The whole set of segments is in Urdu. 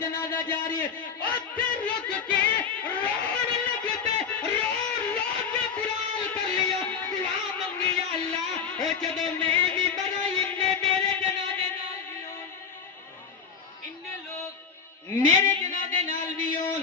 جنازہ جاری ہے اتنے رک کے روڑ لگتے رو کے قرآن کر لیا دعا منگی یا اللہ اے جب میں بھی بنائی انہیں میرے جنازے نال بھی ہون انہیں لوگ میرے جنازے نال بھی ہون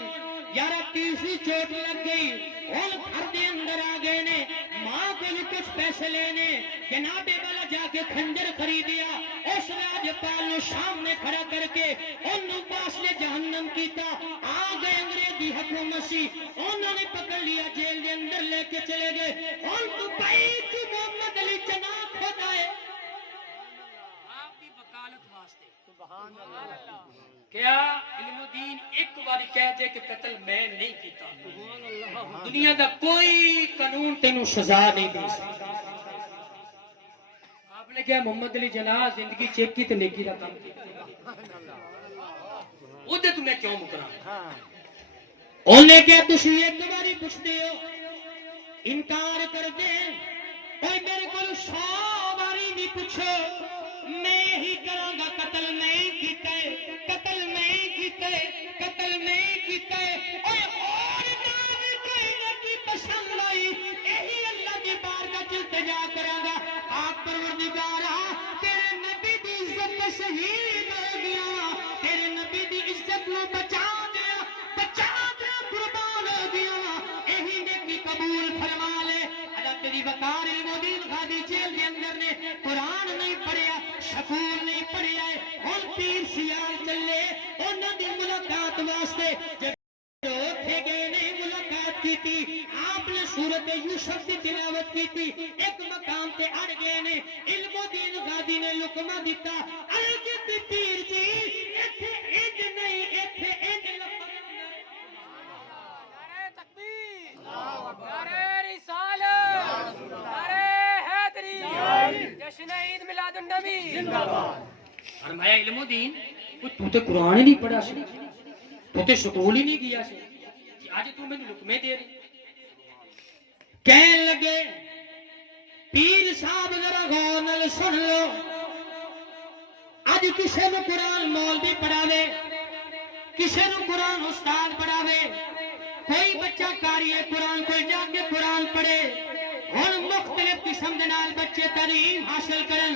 یارا تیسری چوٹ لگ گئی اور گھر دے اندر آ گئے نے ماں کو کچھ پیسے لینے جناب والا جا کے خنجر خریدیا اس راجپال نو سامنے کھڑا کر کے انہوں پاس نے جہنم کیتا آ گئے انگریزی حکومت سی انہوں نے پکڑ لیا جیل دے اندر لے کے چلے گئے اور تو بھائی تو محمد علی جناب خدا ہے آپ کی وکالت واسطے سبحان اللہ کیا علم الدین ایک باری کہہ دے کہ قتل میں نہیں کیتا دنیا دا کوئی قانون تینوں سزا نہیں دے سکتا آپ نے کیا محمد علی جناح زندگی چیک کی تو نیکی دا کام کیا وہ دے تمہیں کیوں مکرا انہیں کیا تسی ایک باری پوچھتے ہو انکار کر دے کوئی میرے کو 100 باری نہیں پوچھو میں ہی کروں گا قتل نہیں کیتے قتل نہیں کیتے قتل نہیں کیتے اور نام کوئی نہ کی پسند آئی یہی اللہ کی بارگاہ چ التجا کراں گا آپ پروردگارا تیرے نبی دی عزت تے شہید ہو گیا تیرے نبی دی عزت نو بچا دیا قربان ہو گیا یہی نیکی قبول فرما لے اللہ تیری وقار المدین غادی جیل کے اندر نے قرآن نہیں پڑھیا شکور نہیں پڑھیا ہن پیر سیال چلے انہاں دی ملاقات واسطے اٹھے گئے نے ملاقات کی تھی آپ نے سورت یوسف کی تلاوت کی تھی ایک مقام تے اڑ گئے نے علم الدین غازی نے لقمہ دیتا الگت پیر جی ایتھے انج نہیں ایتھے انج نعرہ تکبیر نعرہ رسالت نعرہ حیدری جشن عید میلاد النبی زندہ باد فرمایا علم الدین تو تے قرآن ہی نہیں پڑھا سی تو تے سکول ہی نہیں گیا سی آج تو میں لکمے دے رہی کہنے لگے پیر صاحب ذرا غور نال سن لو آج کسے نو قرآن مولوی پڑھاوے کسے نو قرآن استاد پڑھاوے کوئی بچہ قاری قرآن کوئی جا کے قرآن پڑھے اور مختلف قسم دے نال بچے تعلیم حاصل کرن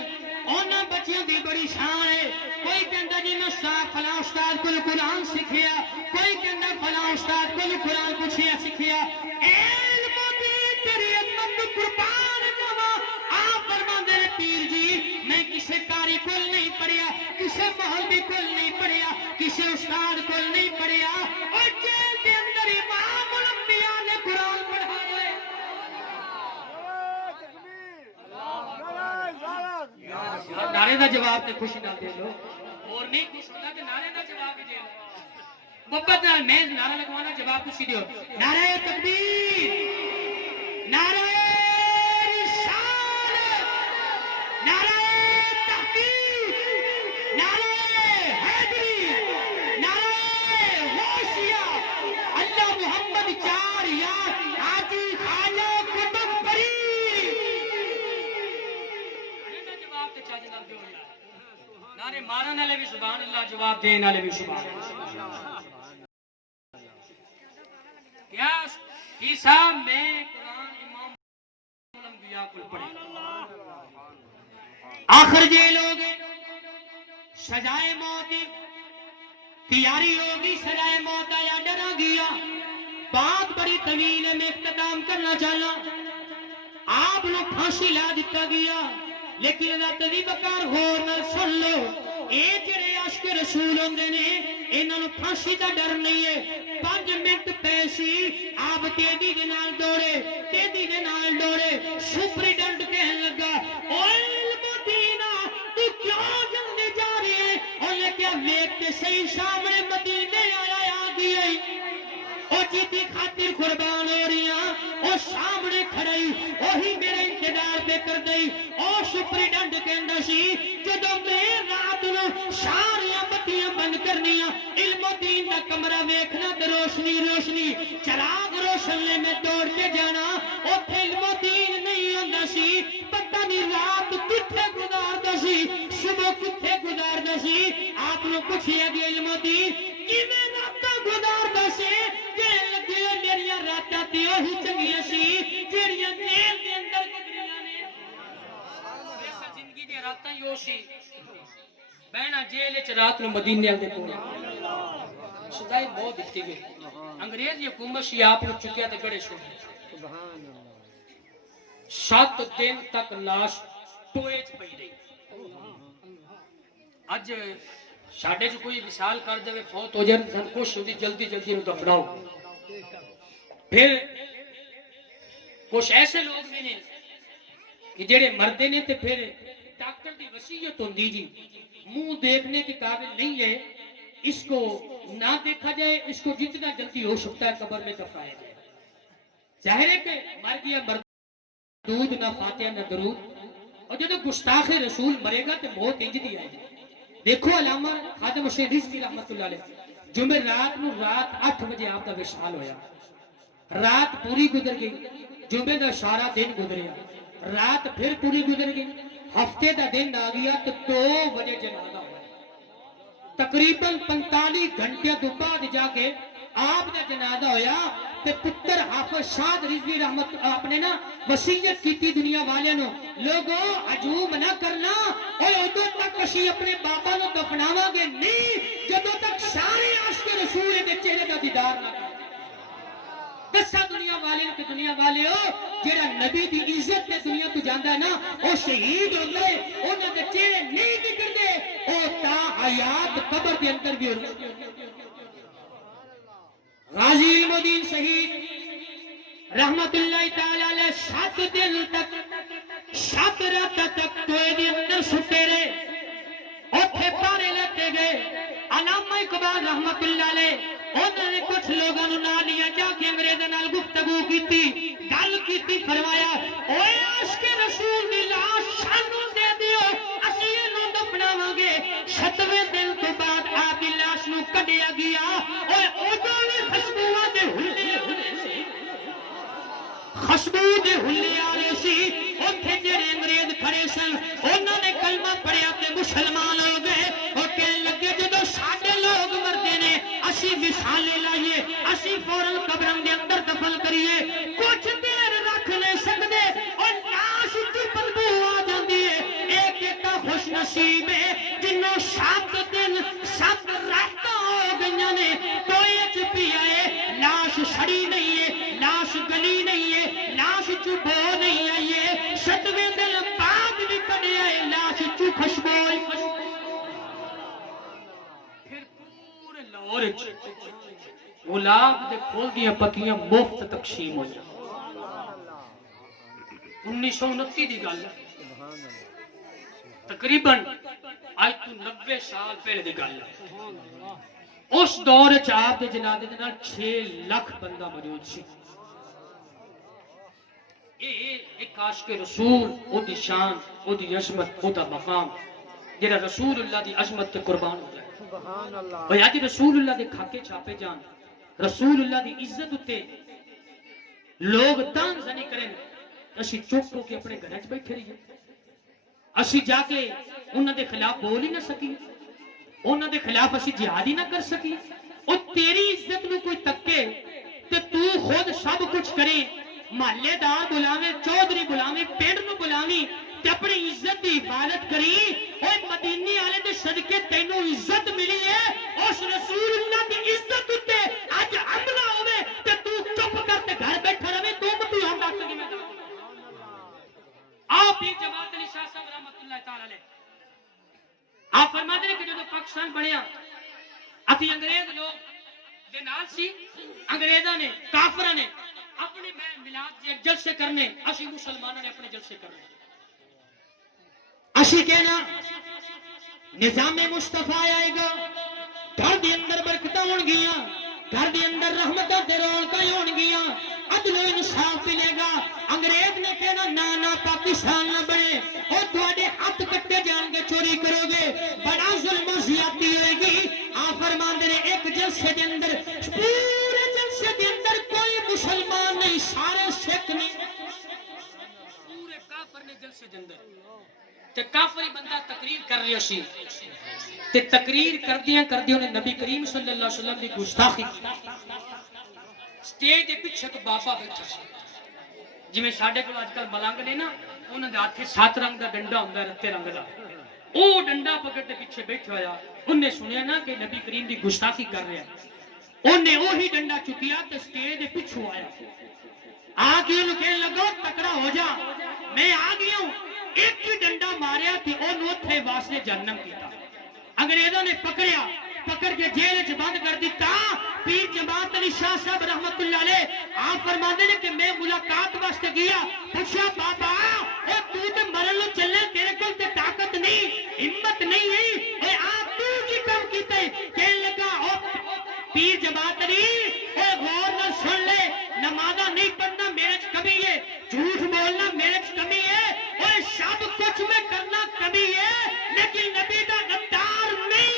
انہاں بچیاں دی بڑی شان ہے کوئی کہندا جی میں فلاں استاد کو قرآن سکھیا کوئی کہندا فلاں استاد کو قرآن پوچھیا سکھیا علم دی تیری عظمت قربان جاواں آپ فرماندے نے پیر جی میں کسے قاری کول نہیں پڑھیا کسے مولوی کول نہیں پڑھیا کسے استاد کول نہیں پڑھیا اور جیل دے اندر امام الانبیاء نے قرآن پڑھایا ہے نعرے دا جواب تے خوشی نال دے لو اور نہیں خوش ہوتا کہ نعرے دا جواب دے لو محبت نال میں نعرہ لگوانا جواب خوشی دیو نعرہ تکبیر نعرہ رسالت نعرہ تحقیق نعرہ حیدری نعرہ غوثیہ اللہ محمد 4 یار آجی خواجہ قطب فرید جواب تے چاہتے نال دیو نعرے مارن والے بھی سبحان اللہ جواب دین والے بھی سبحان اللہ کیا عیسیٰ میں قرآن امام الانبیاء کو پڑھے آخر جیل ہو گئے سزائے موت تیاری ہوگی سزائے موت آیا ڈرا گیا بات بڑی طویل ہے میں اختتام کرنا چاہنا آپ لوگ پھانسی لا دیتا گیا لیکن اللہ تبھی بکار غور نہ سن لو اے جڑے عاشق رسول ہوندے نے انہاں نوں پھانسی دا ڈر نہیں ہے 5 منٹ پیسی آپ تیزی دے نال دوڑے سپرڈنٹ کہن لگا او علم دینا تو کیوں جلدی جا رہی ہے انہیں کیا ویکھ تے صحیح سامنے مدینے آیا آ گئی او جیتی خاطر قربان ہو رہی ہیں او سامنے کھڑائی وہی میرے انتظار پہ کر دئی او سپرڈنٹ کہندا سی جدوں میں رات نو ساریاں بتیاں بند کرنیاں علم دین دا کمرہ ویکھنا تے روشنی چراغ روشن لے میں دوڑ کے جانا اوتھے علم دین نہیں ہوندا سی پتہ نہیں رات کتھے گزاردا سی صبح کتھے گزاردا سی آپ نو پوچھیا کہ علم دین کیویں راتاں گزاردا سی کہن لگے میری راتاں تے وہی چنگیاں سی جڑیاں جیل دے اندر گزریاں نے ایسا زندگی دی راتاں ہی سی بہنا جیل وچ رات نو مدینے دے کول سزائے موت دتی گئی انگریز دی حکومت سی آپ نو چکیا تے گڑے چھوڑ سبحان اللہ 7 دن تک لاش ٹوئے چ پئی رہی اج ساڈے چ کوئی وصال کر دے فوت ہو جائے سن کوشش ہوندی جلدی جلدی نو دفناؤ پھر کچھ ایسے لوگ بھی نے کہ جڑے مردے نے تے پھر ڈاکٹر دی وصیت ہوندی جی منہ دیکھنے کے قابل نہیں ہے اس کو نہ دیکھا جائے اس کو جتنا جلدی ہو سکتا ہے قبر میں دفنایا جائے ظاہر ہے کہ مر گیا مردود نہ فاتحہ نہ درود اور جب گستاخ رسول مرے گا تو موت انج دی آئے گی دیکھو علامہ خادم حسین رضوی رحمت اللہ علیہ جمعہ رات نو رات 8 بجے آپ کا وصال ہویا رات پوری گزر گئی جمعے دا سارا دن گزریا رات پھر پوری گزر گئی ہفتے دا دن آ گیا تو 2 بجے جنازہ ہوا تقریباً 45 گھنٹے تو بعد جا کے آپ دا جنازہ ہویا تے پتر حافظ شاد رضوی رحمت آپ نے نا وصیت کیتی دنیا والے نو لوگو عجوب نہ کرنا اور ادو تک اسی اپنے بابا نو دفناواں گے نہیں جدوں تک سارے عاشق رسول دے چہرے دا دیدار نہ کریں دسا دنیا والے کہ دنیا والے ہو جڑا نبی دی عزت تے دنیا تو جاندا ہے نا او شہید ہو گئے انہاں دے چہرے نہیں بگڑدے او تا حیات قبر دے اندر بھی غازی علم الدین شہید رحمت اللہ تعالی علیہ 7 دن تک 7 رات تک کوئی دے اندر ستے رہے اوتھے پارے لٹے گئے علامہ اقبال رحمت اللہ علیہ انہوں نے کچھ لوگوں نے نہ لیا جا کے انگریزوں نال گفتگو کیتی گل کیتی فرمایا اوے عاشق رسول دی لاش سانو دے دیو اسی اینوں دفناواں گے 7ویں دن تو بعد آپ دی لاش نو کڈیا گیا اوے اودوں وی خوشبو دے ہلے آلے سی اوتھے جڑے انگریز کھڑے سن انہوں نے کلمہ پڑھیا تے مسلمان ہو گئے او کہن لگے جدوں ساڈے لوگ مردے نے اسی مثالیں لائیے اسی فوراً قبراں دے اندر دفن کریے کچھ دیر رکھ نہیں سکدے اور لاش چ بدبو آ جاندی ہے ایک خوش نصیب ہے جنوں 7 دن 7 راتاں ہو گئیاں نے توئے چ پیا ہے لاش سڑی نہیں ہے لاش گلی نہیں ہے لاش چ بو نہیں آئی ہے 7ویں دن بعد بھی کڈیا ہے لاش چ خوشبو گلاب دے پھول دیاں پتیاں مفت تقسیم ہوئی 1929 دی گل تقریباً آج تو 90 سال پہلے دی گل اس دور وچ آپ دے جنازے دے نال 6 لاکھ بندہ موجود سی ایک عاشق رسول او دی شان او دی عظمت او دا مقام جڑا رسول اللہ دی عظمت تے قربان ہو جائے سبحان اللہ اور اج رسول اللہ دے کھاکے چھاپے جان رسول اللہ دی عزت اتے لوگ دان زنی کریں اسی چپ ہو کے اپنے گھر وچ بیٹھے رہیے اسی جا کے انہاں دے خلاف بول ہی نہ سکی انہاں دے خلاف اسی جہاد ہی نہ کر سکی اور تیری عزت نو کوئی تکے تے تو خود سب کچھ کرے محلے دار بلاویں چودھری بلاویں پنڈ نو بلاویں تے اپنی عزت دی حفاظت کری اوے مدینے والے دے صدقے تینوں عزت ملی ہے اس رسول اللہ دی عزت اتے اج حملہ ہوے تے تو چپ کر تے گھر بیٹھا رہے تو متی ہوں ڈاکٹر کی میں آپ پیر جماعت علی شاہ صاحب رحمت اللہ تعالی علیہ آپ فرماتے ہیں کہ جو پاکستان بنیا اتی انگریز لوگ دے نال سی انگریزاں نے کافراں نے اپنے میلاد کے جلسے کرنے اسی مسلمانوں نے اپنے جلسے کرنے اسی کہنا نظام مصطفیٰ آئے گا گھر دے اندر برکتاں ہون گیاں گھر دے اندر رحمتاں تے رونقاں ہون گیاں عدل و انصاف ملے گا انگریز نے کہنا نہ پاکستان نہ بنے اور تھوڑے ہاتھ کٹے جان گے چوری کرو گے بڑا ظلم و زیادتی ہوئے گی آپ فرماندے نے ایک جلسے دے اندر پورے جلسے دے اندر کوئی مسلمان نہیں سارے سکھ نہیں پورے کافر نے جلسے دے اندر تے کافری بندہ تقریر کر رہی سی تے تقریر کردیاں نے نبی کریم صلی اللہ علیہ وسلم دی گستاخی کی. سٹیج دے پیچھے تو بابا بیٹھا سی جویں ساڈے کول اج کل ملنگ نے نا انہاں دے ہاتھ 7 رنگ دا ڈنڈا ہوندا ہے رتے رنگ دا او ڈنڈا پکڑ کے پیچھے بیٹھا ہویا انہیں سنیا نا کہ نبی کریم دی گستاخی کر رہا ہے انہیں وہی ڈنڈا چکیا تے سٹیج دے پیچھے آیا آ کے انہوں کہنے لگا تکڑا ہو جا میں آ گیا ہوں ایک ہی ڈنڈا ماریا تے انہوں تھے واسطے جہنم کیتا انگریزوں نے پکڑ کے جیل وچ بند کر دیتا. پیر جماعت علی شاہ صاحب رحمت اللہ علیہ آپ فرماندے نے کہ میں ملاقات واسطے گیا پوچھا بابا اے تو تے مرن لو چلے تیرے کول تے طاقت نہیں ہمت نہیں ہے اے آپ تو کی کام کیتے کہنے لگا او پیر جماعت علی اے غور نال سن لے نمازاں نہیں پڑھنا میرے وچ کمی ہے جھوٹ بولنا میرے وچ کمی ہے اے سب کچھ میں کرنا کمی ہے لیکن نبی دا غدار نہیں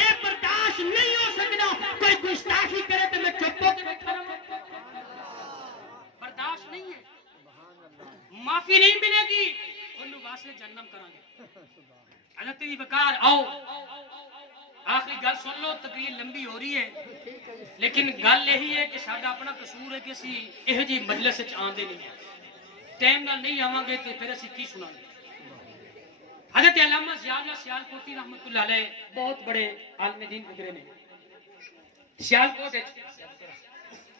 اے برداشت نہیں ہو سکتا کوئی گستاخی کرے تو میں چپ ہو کے بیٹھا رہوں برداشت نہیں ہے معافی نہیں ملے گی انہوں واسطے جہنم کریں گے. حضرت وقار آؤ آخری گل سن لو تقریر لمبی ہو رہی ہے لیکن گل یہی ہے کہ ساڈا اپنا قصور ہے کہ اسی یہ جی مجلس وچ آندے نہیں ہیں ٹائم نال نہیں آواں گے تے پھر اسی کی سناں گے. حضرت علامہ ضیاء اللہ سیالکوٹی رحمت اللہ علیہ بہت بڑے عالم دین گزرے نے. سیالکوٹ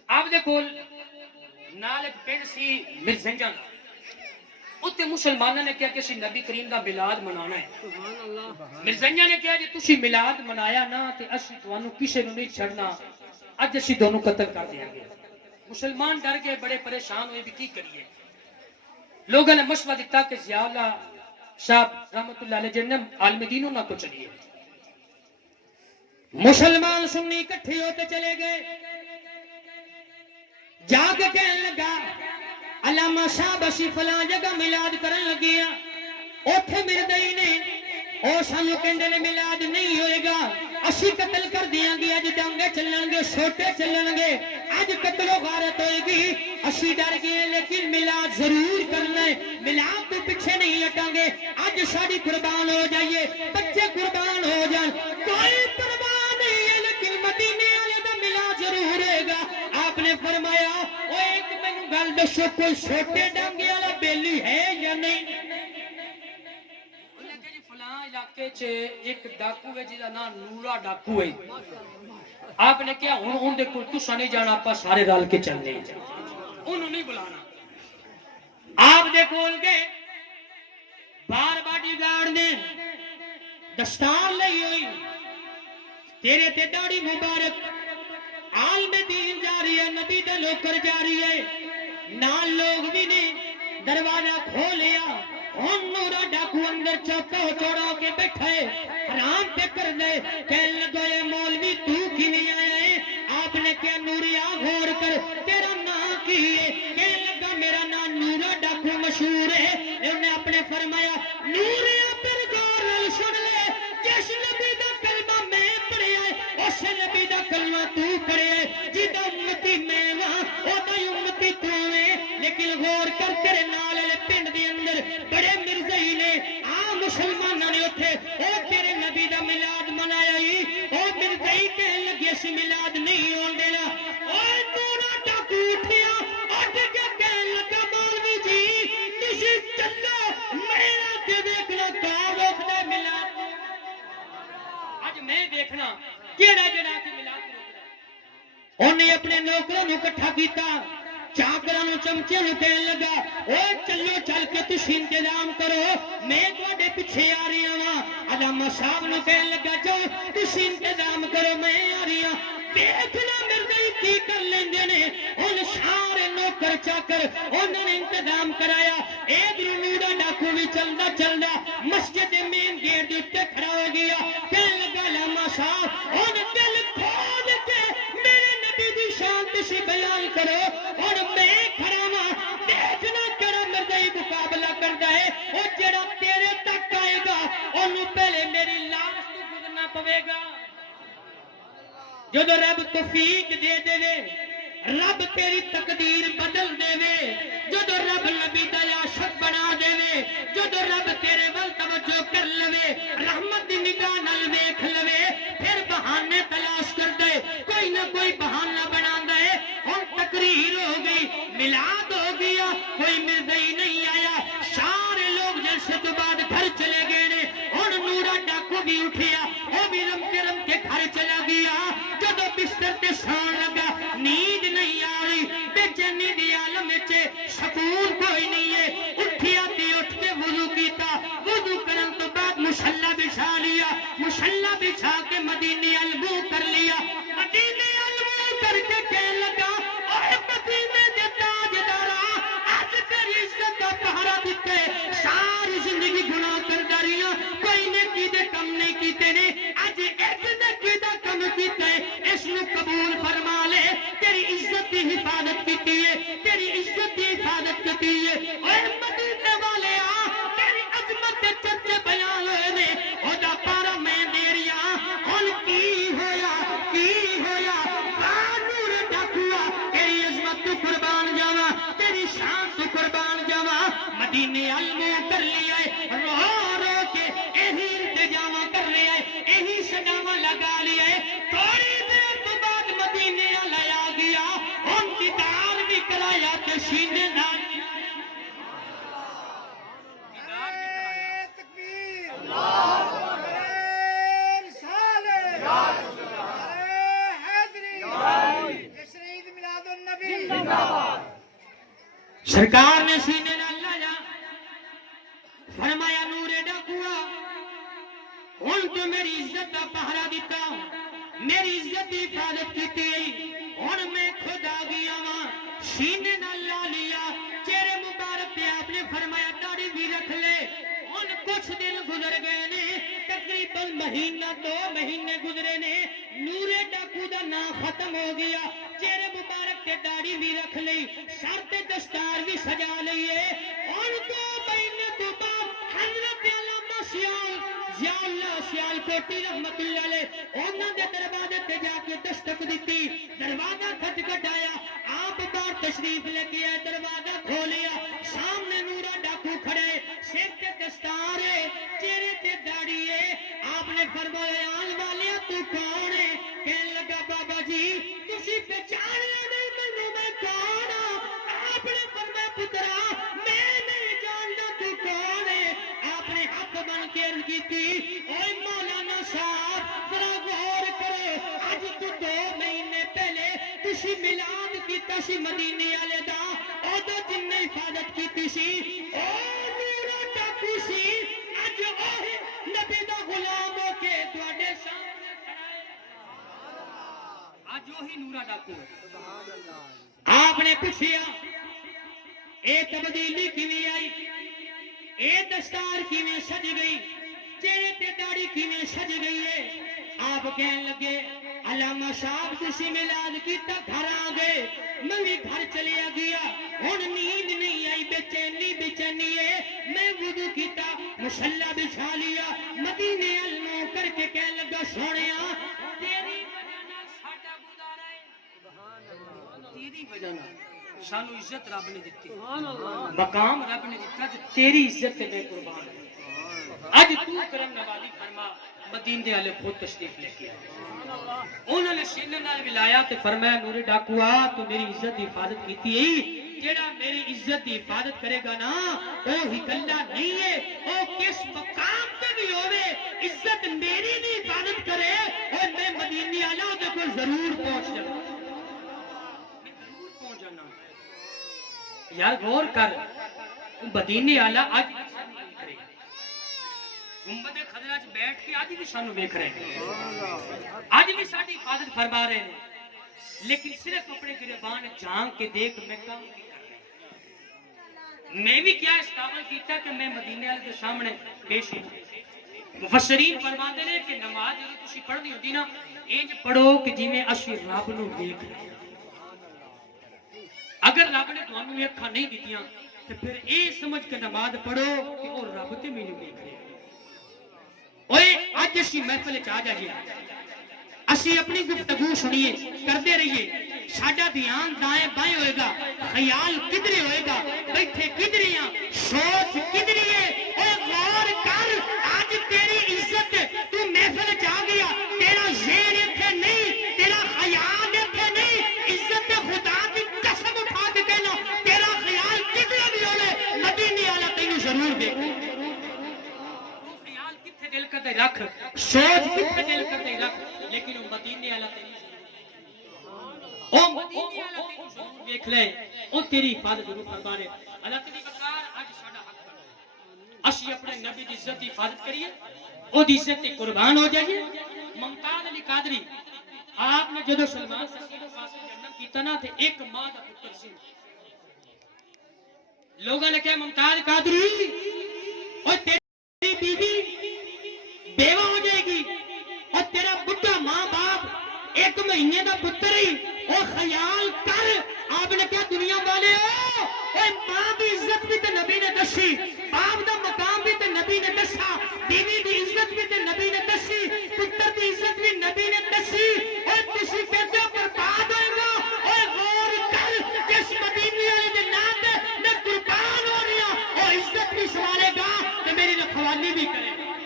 آپ دے کول نال ایک پنڈ سی مرزنجاں اتنے مسلمانوں نے کہا کہ اسی نبی کریم دا میلاد منانا ہے. مرزنجاں نے کہا جی تسی میلاد منایا نا تے اسی تانوں کسے نوں نہیں چھڑنا اج اسی دونوں قتل کر دیاں گے. مسلمان ڈر گئے بڑے پریشان ہوئے بھی کی کریے. لوگوں نے مشورہ دیتا کہ ضیاء اللہ صاحب رحمت اللہ علیہ جنم عالم دین نہ کو چلیے. مسلمان سنی اکٹھے ہوتے چلے گئے جا کے کہنے لگا علامہ صاحب اسی فلاں جگہ میلاد کرن لگیا اوتھے مردئی نے او سانو کہندے نے میلاد نہیں ہوئے گا اسی قتل کر دیاں گے اج ڈانگے چلن گے سوٹے چلن گے اج قتل و غارت ہوئے گی اسی ڈر گئے لیکن میلاد ضرور کرنا ہے میلاد تو پیچھے نہیں ہٹاں گے اج ساڈی قربان ہو جائیے بچے قربان ہو جان کوئی پرواہ نہیں ہے لیکن مدینے والے دا میلاد ضرور ہوئے گا. آپ نے فرمایا او ایک مینوں گل دسو کوئی چھوٹے ڈانگے والا بیلی ہے یا نہیں. فلاں علاقے چ ایک ڈاکو ہے جہاں نام نورا ڈاکو ہے. آپ نے کیا ہوں ان دے کول تساں نہیں جانا آپ سارے رل کے چلنے انہوں نہیں بلانا. آپ دے کول گئے بار باڈی گارڈ نے دستار لئی ہوئی تیرے تے داڑھی مبارک عالم دین جاری ہے نبی دے لوکر جاری ہے نال لوگ بھی نے دروازہ کھولیا ہن نورا ڈاکو اندر چوکا چوڑا کے بیٹھے حرام پہ کر دے کہنے لگا یہ مولوی تو کیویں آیا ہے. آپ نے کیا نوریا غور کر تیرا نام کی ہے کہنے لگا میرا نام نورا ڈاکو مشہور ہے. انہوں نے اپنے فرمایا نوریا پر غور سن لے جس نبی دا کلمہ میں پڑھیا ہے اس نبی دا کلمہ تو پڑھیا ہے جدا امتی میں وہاں او دا امتی تو ہے. لیکن غور کر تیرے نال والے پنڈ دے اندر بڑے مرزائی نے آ مسلمانوں نے اوتھے او تیرے نبی دا میلاد منایا ہی او مرزائی کہنے لگی اسی میلاد نہیں ہون دینا. اوے نورا ڈاکو اٹھیا اٹھ کے کہنے لگا مولوی جی تسی چلو میرا تے دیکھنا کا روکدا میلاد اج میں دیکھنا کیڑا جڑا کہ میلاد روکدا. انہیں اپنے نوکروں نوں اکٹھا کیتا چاکراں نوں چمچے نوں کہنے لگا او چلو چل کے تسی انتظام کرو میں تواڈے پیچھے آ رہی ہاں. علامہ صاحب نوں کہنے لگا جو تسی انتظام کرو میں آ رہی ہاں. دیکھنا مرزائی کی کر لیندے نے ان سارے نوکر چاکر انہوں نے انتظام کرایا. ادھر نورا ڈاکو بھی چلدا مسجد مین گیٹ دے اوتے کھڑا ہو گیا کہنے لگا علامہ صاحب ان دل کھول کے میرے نبی دی شان تسی بیان کرو اور میں کھڑا ہاں. دیکھنا کرا مرزائی مقابلہ کردا ہے او جڑا تیرے تک آئے گا اونوں پہلے میری لاش تو گزرنا پوے گا. جدو رب توفیق دے دے رب تیری تقدیر بدل دے جدو رب نبی دا عاشق بنا دے جدو رب تیرے ول توجہ توجہ کر لوے رحمت دی نگاہ نال ویکھ لوے پھر بہانے تلاش کر دے کوئی نہ کوئی بہانہ بنا دے ہن تقریر ہو گئی میلاد ہو گیا کوئی ملتا ہی نہیں آیا سارے لوگ جلسے تو بعد گھر چلے گئے نے ہن نورا ڈاکو بھی اٹھیا وہ بھی رم کے گھر چلا گیا جدو بستر تے سون لگا نیند نہیں آ رہی بے چینی دی عالم وچ سکون کوئی نہیں ہے اٹھیا تے اٹھ کے وضو کیتا وضو کرن تو بعد مصلی بچھا لیا مصلی بچھا کے مدینے البو کر لیا مدینے البو کر کے کہنے لگا اے مدینے دے تاجدارا اج تیری عزت دا پہرا دتے ساری زندگی گناہ کردا رہیا کوئی نیکی دے کم نہیں کیتے نے اج ایک نیکی دا کم کیتے اس نو قبول فرما لے تیری عزت دی حفاظت کیتی ہے تیری عزت دی حفاظت کیتی ہے اے مدینے والے آ تیری عظمت دے چرچے بیان ہوئے نے او دا پارا میں دے رہیا ہن کی ہویا نور ڈاکوا تیری عظمت تو قربان جاواں تیری شان تو قربان جاواں مدینے المو کر لیا رو رو کے یہی انتظام کر لیا یہی سجاواں لگا لیا تھوڑی دیر تو بعد مدینے والا آ گیا ان کی دار بھی کرایا تے سینے نال سرکار نے سینے نال لایا فرمایا نور ڈاکوا ہن تو میری عزت کا پہرا دیتا میری عزت کی حفاظت کی ہن میں خود آ گیا وا سینے نال لا لیا چہرے مبارک پہ آپ نے فرمایا داڑھی بھی رکھ لے ہن کچھ دن گزر گئے نے تقریباً مہینہ 2 مہینے گزرے نے نور ڈاکو دا نام ختم ہو گیا چہرے مبارک تے داڑھی بھی رکھ لئی سر تے دستار بھی سجا لئیے اور 2 مہینے تو بعد حضرت علامہ ضیاء اللہ سیال کوٹی رحمت اللہ علیہ انہاں دے دروازے تے جا کے دستک دیتی دروازہ کھٹکھٹایا آپ باہر تشریف لے کے آئے دروازہ کھولیا سامنے نورا ڈاکو کھڑے سر تے دستار ہے چہرے تے داڑھی ہے آپ نے فرمایا آن والے تو کون ہے کہنے لگا بابا جی تسی پہچان لے نہیں میں کون ہوں آپ نے فرمایا پترا میں نہیں جانتا تو کون ہے آپ نے حق بن کے عرض کی تھی اے مولانا صاحب ذرا غور کرو آج تو 2 مہینے پہلے تسی میلاد کیتا سی مدینے والے دا او تو جن نے حفاظت کیتی سی او نورا ڈاکو سی اج اوہی نبی دا غلام ہو کے تواڈے سامنے کھڑا ہے اج اوہی نورا ڈاکو آپ نے پوچھیا اے تبدیلی کیویں آئی اے دستار کیویں سج گئی چہرے تے داڑھی کیویں سج گئی ہے آپ کہنے لگے علامہ صاحب تسی میلاد کیتا گھر آ گئے میں بھی گھر چلیا گیا ہن نیند نہیں آئی بے چینی ہے میں وضو کیتا مصلی بچھا لیا مدینے المو کر کے کہنے لگا سونیا تیری وجہ نال ساڈا گزارا ہے سبحان اللہ تیری وجہ نال سانو عزت رب نے دیتی سبحان اللہ مقام رب نے دیتا تے تیری عزت تے میں قربان ہوں اج تو کرم نوازی فرما مدینے والے خود تشریف لے کے انہوں نے سینے نال ملایا تے فرمایا نور ڈاکوا تو میری عزت دی حفاظت کیتی ہے جیڑا میری عزت دی حفاظت کرے گا نا او ہی کلا نہیں ہے او کس مقام تے بھی ہوے عزت میری دی حفاظت کرے اور میں مدینے والا دے کو ضرور پہنچ جاؤں میں ضرور پہنچ جانا یار غور کر مدینے والا اج گنبد خضرا وچ بیٹھ کے اج بھی سانو ویکھ رہے ہیں اج بھی ساڈی حفاظت فرما رہے ہیں لیکن صرف اپنے گریبان جھانک کے دیکھ میں کام کی کر رہے میں بھی کیا اس قابل کیتا کہ میں مدینے والے کے سامنے پیش ہوں مفسرین فرماتے ہیں کہ نماز جو تسی پڑھنی ہوندی نا انج پڑھو کہ جویں اسی رب نو ویکھ رہے اگر رب نے تانوں اکھاں نہیں دتیاں تے پھر اے سمجھ کے نماز پڑھو کہ او رب تے مینوں ویکھ رہے اوئے اج اسی محفل وچ آ جائیے اسی اپنی گفتگو سنیے کرتے رہیے ساڈا دھیان دائیں بائیں ہوئے گا خیال کدھر ہوئے گا بیٹھے کدھر ہیں سوچ کدھر ہے اے غور کر رکھ سوچ کتنے دل کرتے رکھ لیکن وہ مدینے والا تیری او مدینے والا تیری ضرور دیکھ لے او تیری حفاظت ضرور فرما رہے اللہ تیری بکار اج ساڈا حق بن اسی اپنے نبی دی عزت دی حفاظت کریے او دی عزت تے قربان ہو جائیے ممتاز علی قادری آپ نے جدو سلمان سسید واسطے جنم کیتا نا تے ایک ماں دا پتر سی لوگوں نے کہا ممتاز قادری اور تیری بیوی بیوہ ہو جائے گی اور تیرا بڑھا ماں باپ ایک مہینے دا پتر ہی اور خیال کر آپ نے کہا دنیا والے اے ماں دی عزت بھی تے نبی نے دسی باپ دا مقام بھی تے نبی نے دسا بیوی دی عزت بھی تے نبی نے دسی پتر دی عزت بھی نبی نے دسی اور تسی کہتے برباد ہوئے گا اور غور کر جس مدینے والے دے نام تے میں قربان ہو رہی ہوں اور عزت بھی سوالے گا کہ میری رکھوالی بھی کرے گا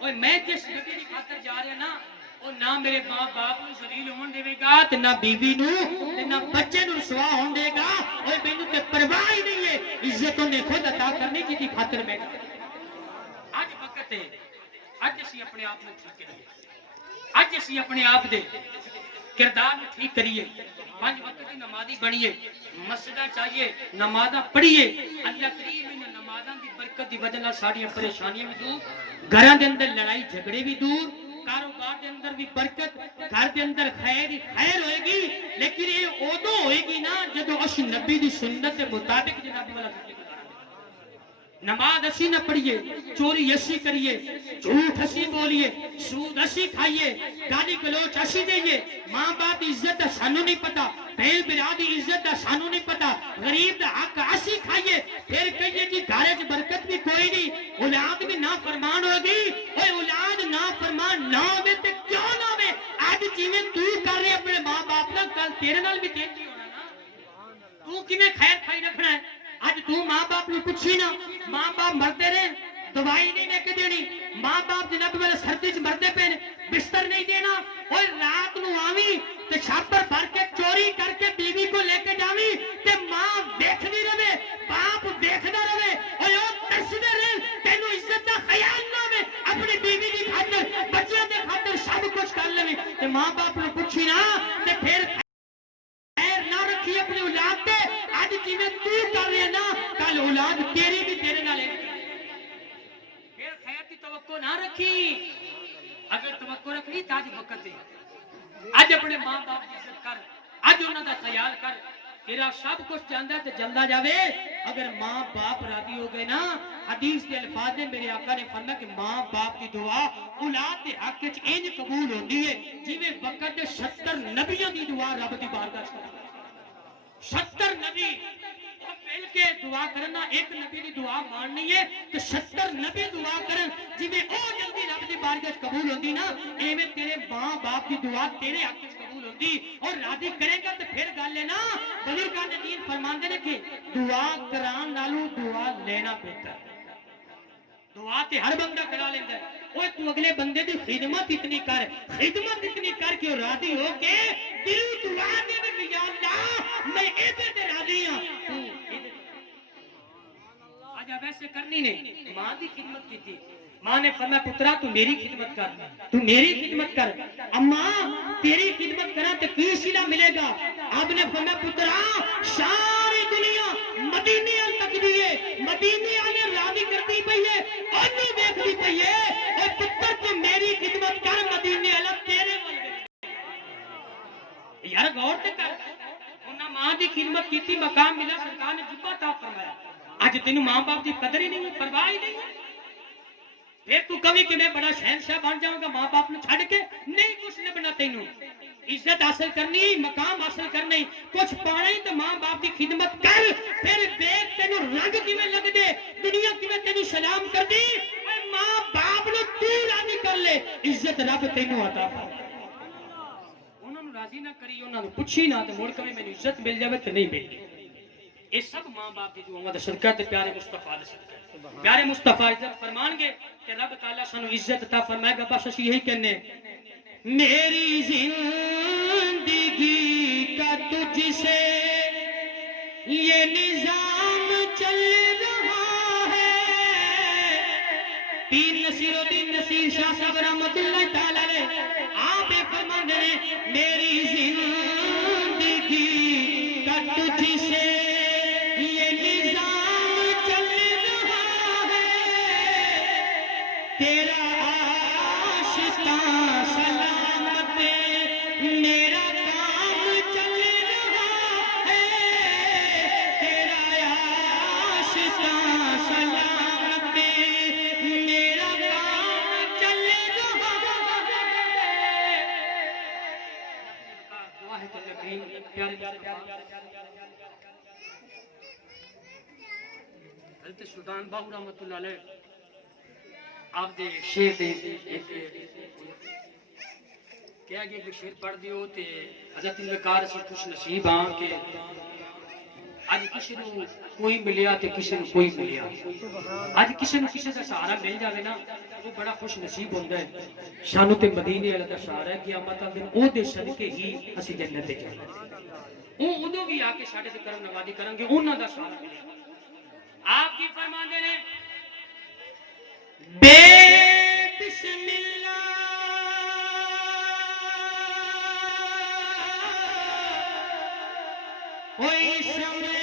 اور میں جس نبی کی خاطر جا رہا نا اور نہ میرے ماں باپ نو ذلیل ہون دے گا تے نہ بیوی نو تے نہ بچے نو رسوا ہون دے گا اور مینوں تے پرواہ ہی نہیں ہے عزت نے خود عطا کرنے کی خاطر میں اج وقت ہے اج اسی اپنے آپ کو ٹھیک کریے اج اسی اپنے آپ دے کردار کو ٹھیک کریے پانچ وقت کی نمازی بنیے مسجداں چاہیے نمازاں پڑھیے اللہ کریم نے نمازاں دی برکت دی وجہ نال ساڈیاں پریشانیاں بھی دور گھراں دے اندر لڑائی جھگڑے بھی دور کاروبار دے اندر بھی برکت گھر دے اندر خیر ہی خیر ہوئے گی لیکن یہ اودوں ہوئے گی نا جدو اسی نبی دی سنت کے مطابق جناب والا زندگی نماز اسی نہ پڑھیے چوری اسی کریے جھوٹ اسی بولیے سود اسی کھائیے گالی گلوچ اسی دئیے ماں باپ کی عزت دا سانو نہیں پتا بہن برا دی عزت دا سانو نہیں پتا غریب دا حق اسی کھائیے پھر کہیے کہ گھر وچ برکت بھی کوئی نہیں اولاد بھی نافرمان ہوگی اوے اولاد نافرمان نہ ہوے تے کیوں نہ ہوے اج جویں تو کر رہے اپنے ماں باپ نال کل تیرے نال بھی تینج ہونا نا تو کیویں خیر کھائی رکھنا ہے اج تو ماں باپ نو پوچھی نا ماں باپ مرتے رہے دوائی نہیں لے کے دینی ماں باپ جناب والا سردی چ مرتے پے بستر نہیں دینا اور رات نو آویں تے چھاپر بھر کے چوری کر کے بیوی کو لے کے جاویں تے ماں دیکھدی رہے باپ دیکھدا رہے اور او ترسدے رہے تینوں عزت دا خیال نہ ہوے اپنی بیوی دی خاطر بچیاں دے خاطر سب کچھ کر لے تے ماں باپ نو پوچھی نا تے پھر خیر نہ رکھی اپنی اولاد تے اج جویں تو کر رہے نا کل اولاد تیری بھی تیرے نال پھر خیر دی توقع نہ رکھی اگر توقع رکھنی تاج وقت ہے اج اپنے ماں باپ کی عزت کر اج انہاں دا خیال کر تیرا سب کچھ چاہندا تے جلدا جاوے اگر ماں باپ راضی ہو گئے نا حدیث کے الفاظ نے میرے آقا نے فرمایا کہ ماں باپ کی دعا اولاد دے حق وچ انج قبول ہوندی ہے جویں وقت دے 70 نبیوں دی دعا رب دی بارگاہ وچ 70 نبی مل کے دعا کرنا ایک نبی کی دعا ماننی ہے کہ 70 نبی دعا کرن جویں او جلدی رب دی بارگاہ وچ قبول ہوندی نا ایویں تیرے ماں باپ کی دعا تیرے حق وچ قبول ہوندی اور راضی کرے گا تے پھر گل ہے نا بزرگان دین فرماندے نے کہ دعا کران نالوں دعا لینا بہتر دعا تے ہر بندہ کرا لیندا ہے اوے تو اگلے بندے دی خدمت اتنی کر کے راضی ہو کے دل دعا دے کہ یا اللہ میں ایدے تے راضی ہاں آج ویسے کرنی نہیں ماں دی خدمت کی تھی ماں نے فرمایا پترا تو میری خدمت کر اماں تیری خدمت کرا تو کی صلہ ملے گا آپ نے فرمایا پترا ساری دنیا مدینے ال تک دیے مدینے والے راضی کرتی پئی ہے اونوں دیکھدی پئی ہے اور پتر تو میری خدمت کر مدینے ال تیرے ول یار غور تے کر انہاں ماں دی خدمت کیتی مقام ملا سرکار نے جبہ عطا فرمایا اج تینوں ماں باپ دی قدر ہی نہیں پرواہ ہی نہیں پھر تو کبھی کہ میں بڑا شہنشاہ بن جاؤں گا ماں باپ نے چھڑ کے نہیں کچھ نہیں بنا تینوں عزت حاصل کرنی مقام حاصل کرنی کچھ پانا ہی تو ماں باپ کی خدمت کر پھر دیکھ تینوں رنگ کیویں لگ دے دنیا کیویں تینوں سلام کر دی ماں باپ نو تو راضی کر لے عزت رب تینوں عطا فرمائے انہاں نو راضی نہ کری انہاں نو پوچھی نہ تے مڑ کے مینوں عزت مل جاوے تے نہیں ملدی یہ سب ماں باپ کی دعاواں دا صدقہ تے پیارے مصطفیٰ دا صدقہ پیارے مصطفیٰ عزت فرمان گے کہ رب تعالیٰ سانو عزت عطا فرمائے گا بس اسی یہی کہنے میری زندگی کا تجھ سے یہ نظام چل رہا ہے پیر نصیر الدین نصیر شاہ صاحب رحمت اللہ تعالی علیہ آپ فرماتے ہیں میری زندگی کا تجھ سے یہ نظام چل رہا ہے تیرا آشتاں سلامت میرا کام چل رہا ہے تیرا آشتاں سلامت میرا کام چل رہا ہے دعا ہے کہ کریم پیارے حضرت سلطان باہو رحمت اللہ علیہ آپ دے شیر دے کیا گیا کہ شیر پڑھ دیو تے حضرت انکار سے خوش نصیب ہاں کہ آج کسی نو کوئی ملیا تے کسی نو کوئی ملیا آج کسی نو کسی کا سہارا مل جاوے نا وہ بڑا خوش نصیب ہوتا ہے شانو تے مدینے والا دا سہارا ہے قیامت دن او دے صدقے ہی اسی جنت تے جانا او ادو بھی آ کے ساڈے تے کرم نوازی کرن گے انہاں دا سہارا ملے آپ کی فرماندے نے بے بسم اللہ کوئی سمے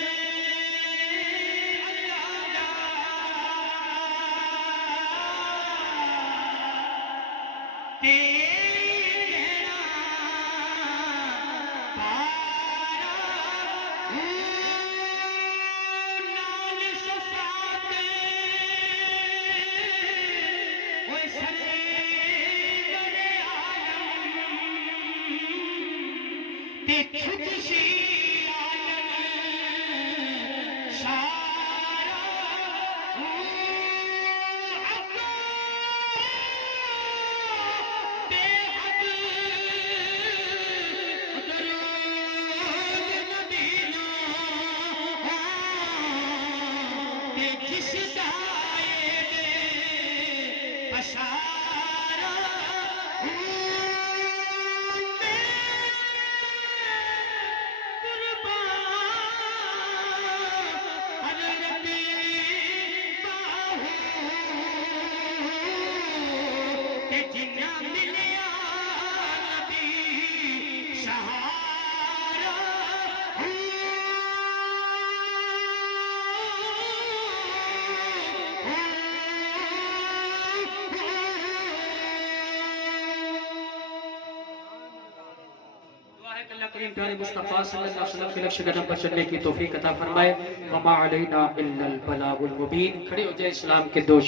کریم پیارے مصطفیٰ صلی اللہ علیہ وسلم کے نقش قدم پر چلنے کی توفیق عطا فرمائے وما علینا الا البلاغ المبین کھڑے ہو جائے اسلام کے دو